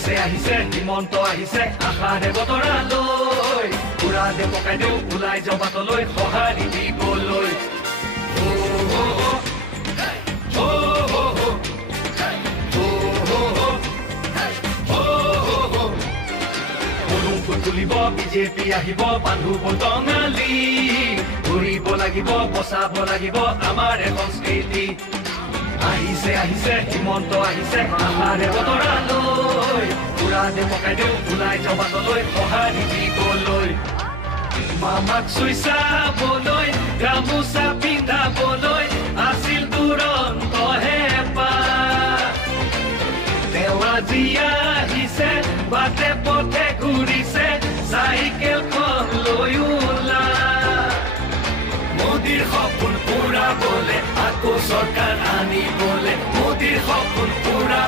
আহিছে হিমন্ত আহিছে আশাৰে বতৰালৈ পুৰা দে পকাই দেউ ওলাই যাওঁ বাটলৈ সঁহাৰি দিবলৈ তুলিব বিজেপি আহিব বান্ধু বটঙালী ঘূৰিব লাগিব বচাব লাগিব আমাৰ সংস্কৃতি আহিছে হিমন্ত আহিছে আশাৰে বতৰালৈ পুৰা দে পকাই দেউ ওলাই যাওঁ বাটলৈ সঁহাৰি দিবলৈ মামাক চুই চাবলৈ গামোচা পিন্ধাবলৈ আছিল দুৰন্ত হেঁপাহ তেওঁ আজি আহিছে বাটে পথে ঘূৰিছে চাইকেলখন লৈ ওলা মোদীৰ সপোন পুৰাবলে আকৌ চৰকাৰ আনিবলে মোদীৰ সপোন পুৰা